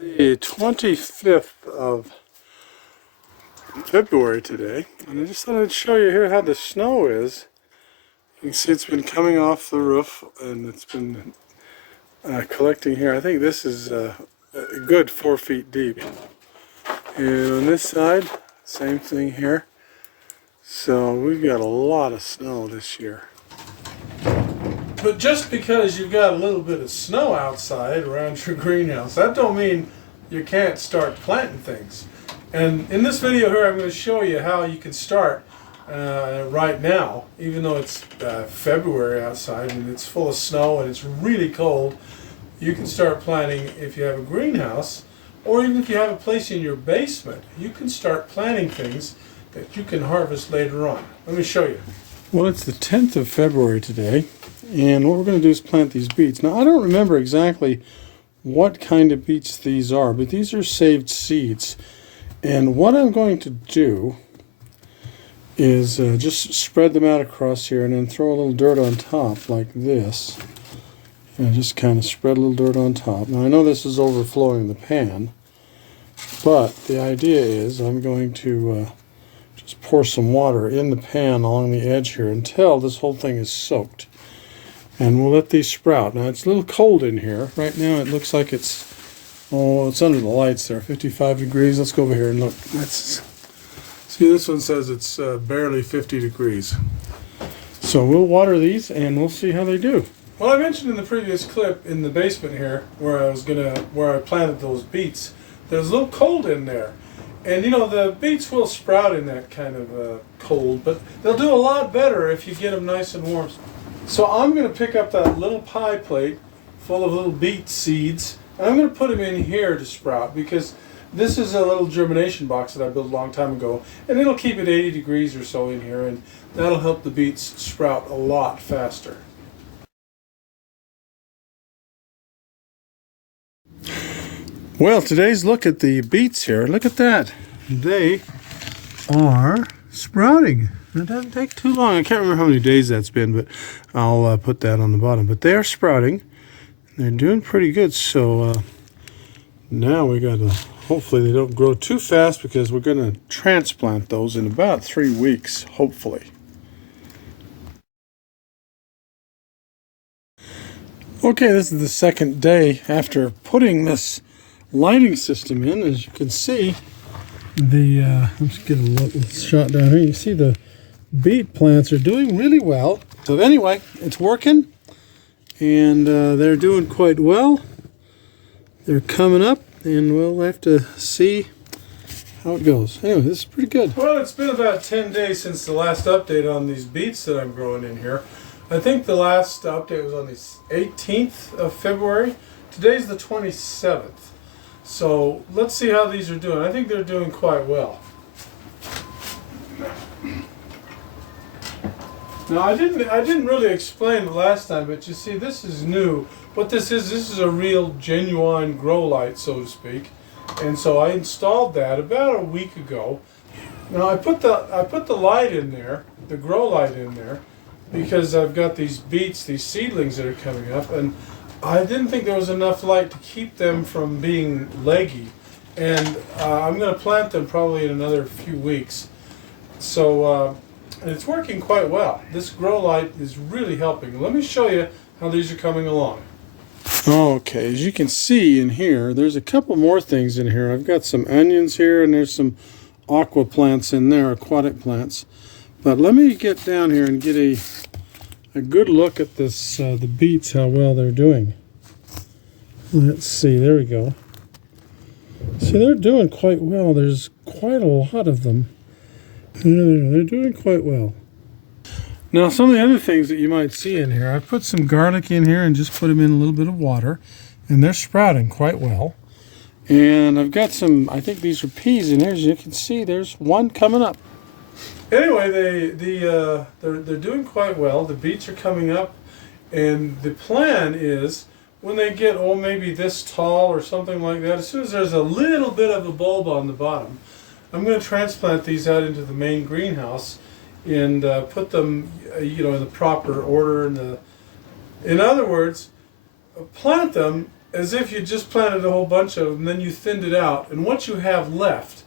The 25th of February today, and I just thought I'd show you here how the snow is. You can see it's been coming off the roof and it's been collecting here. I think this is a good 4 feet deep. And on this side, same thing here. So we've got a lot of snow this year. But just because you've got a little bit of snow outside around your greenhouse, that don't mean you can't start planting things. And in this video here, I'm going to show you how you can start right now, even though it's February outside and it's full of snow and it's really cold. You can start planting if you have a greenhouse, or even if you have a place in your basement. You can start planting things that you can harvest later on. Let me show you. Well, it's the 10th of February today, and what we're going to do is plant these beets. Now, I don't remember exactly what kind of beets these are, but these are saved seeds. And what I'm going to do is just spread them out across here and then throw a little dirt on top like this. And just kind of spread a little dirt on top. Now, I know this is overflowing the pan, but the idea is I'm going to just pour some water in the pan along the edge here until this whole thing is soaked. And we'll let these sprout. Now, it's a little cold in here. Right now it looks like it's under the lights there, 55 degrees. Let's go over here and look. See, this one says it's barely 50 degrees. So we'll water these and we'll see how they do. Well, I mentioned in the previous clip in the basement here where I planted those beets, there's a little cold in there. And you know, the beets will sprout in that kind of cold, but they'll do a lot better if you get them nice and warm. So I'm going to pick up that little pie plate full of little beet seeds, and I'm going to put them in here to sprout, because this is a little germination box that I built a long time ago, and it'll keep it 80 degrees or so in here, and that'll help the beets sprout a lot faster. Well, today's look at the beets here. Look at that. They are sprouting. It doesn't take too long. I can't remember how many days that's been, but I'll put that on the bottom. But they are sprouting. They're doing pretty good. So now we got to, hopefully they don't grow too fast, because we're going to transplant those in about 3 weeks, hopefully. Okay, this is the second day after putting this lighting system in. As you can see, let's get a little shot down here. You see the beet plants are doing really well. So anyway, it's working, and they're doing quite well. They're coming up, and we'll have to see how it goes. Anyway, this is pretty good. Well, it's been about 10 days since the last update on these beets that I'm growing in here. I think the last update was on the 18th of February. Today's the 27th. So let's see how these are doing. I think they're doing quite well. Now, I didn't really explain it last time, but you see, this is new. What this is a real genuine grow light, so to speak. And so I installed that about a week ago. Now I put the light in there, the grow light in there, because I've got these beets, these seedlings that are coming up, and I didn't think there was enough light to keep them from being leggy. And I'm going to plant them probably in another few weeks. So and it's working quite well. This grow light is really helping. Let me show you how these are coming along. Okay, as you can see in here, there's a couple more things in here. I've got some onions here, and there's some aqua plants in there, aquatic plants. But let me get down here and get a good look at this, the beets, how well they're doing. Let's see, there we go. See, they're doing quite well. There's quite a lot of them. They're doing quite well. Now, some of the other things that you might see in here, I've put some garlic in here and just put them in a little bit of water, and they're sprouting quite well. And I've got some, I think these are peas in here. As you can see, there's one coming up. Anyway, they're doing quite well. The beets are coming up, and the plan is when they get maybe this tall or something like that, as soon as there's a little bit of a bulb on the bottom, I'm going to transplant these out into the main greenhouse and put them, in the proper order. In other words, plant them as if you just planted a whole bunch of them, and then you thinned it out. And what you have left,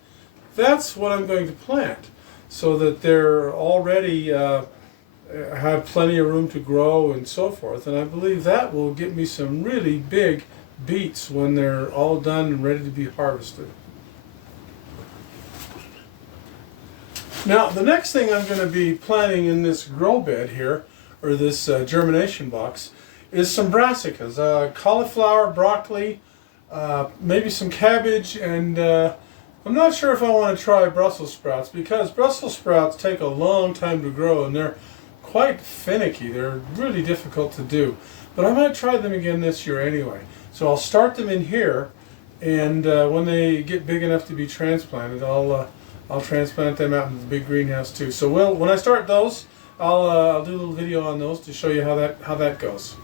that's what I'm going to plant, so that they're already have plenty of room to grow and so forth. And I believe that will get me some really big beets when they're all done and ready to be harvested. Now, the next thing I'm going to be planting in this grow bed here, or this germination box, is some brassicas, cauliflower, broccoli, maybe some cabbage, and I'm not sure if I want to try Brussels sprouts, because Brussels sprouts take a long time to grow and they're quite finicky. They're really difficult to do. But I might try them again this year anyway. So I'll start them in here, and when they get big enough to be transplanted, I'll transplant them out in the big greenhouse too. So when I start those, I'll do a little video on those to show you how that goes.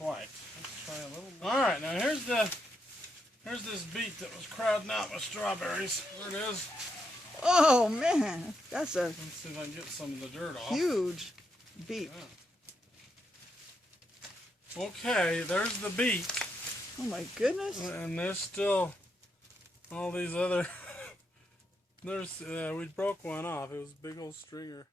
Right. Let's try a little bit. All right. Now here's this beet that was crowding out my strawberries. There it is. Oh man, that's a Let's see if I can get some of the dirt off. huge beet. Yeah. Okay, there's the beet. Oh my goodness. And there's still all these other. We broke one off. It was a big old stringer.